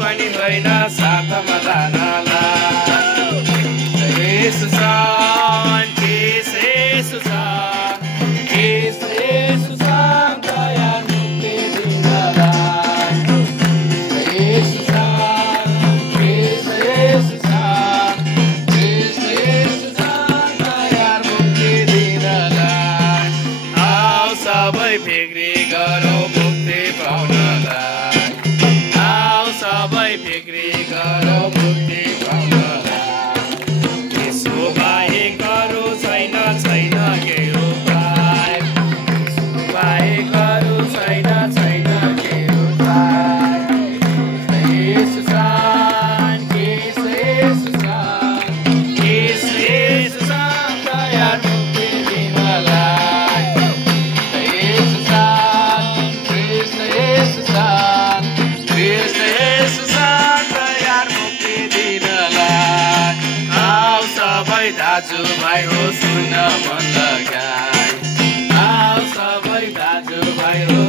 पनि होइन साथमा जानलाई येशू सान येशू सान येशू सान दया मुक्ति दिनलाई येशू सान येशू सान दया मुक्ति दिनलाई आओ सबै बिक्री गरौँ मुक्ति पाउनलाई आओ सबै बिक्री गरौँ मुक्ति पाउनलाई यसो बाहेक अरू छैन छैन केही उपाय यसो बाहेक अरू छैन छैन केही उपाय येशू सान येशू सान दया मुक्ति दिनलाई येशू सान दया मुक्ति दिनलाई आओ सबै दाजुभाइ हो सुन्न मन लगाई आओ सबै दाजुभाइ हो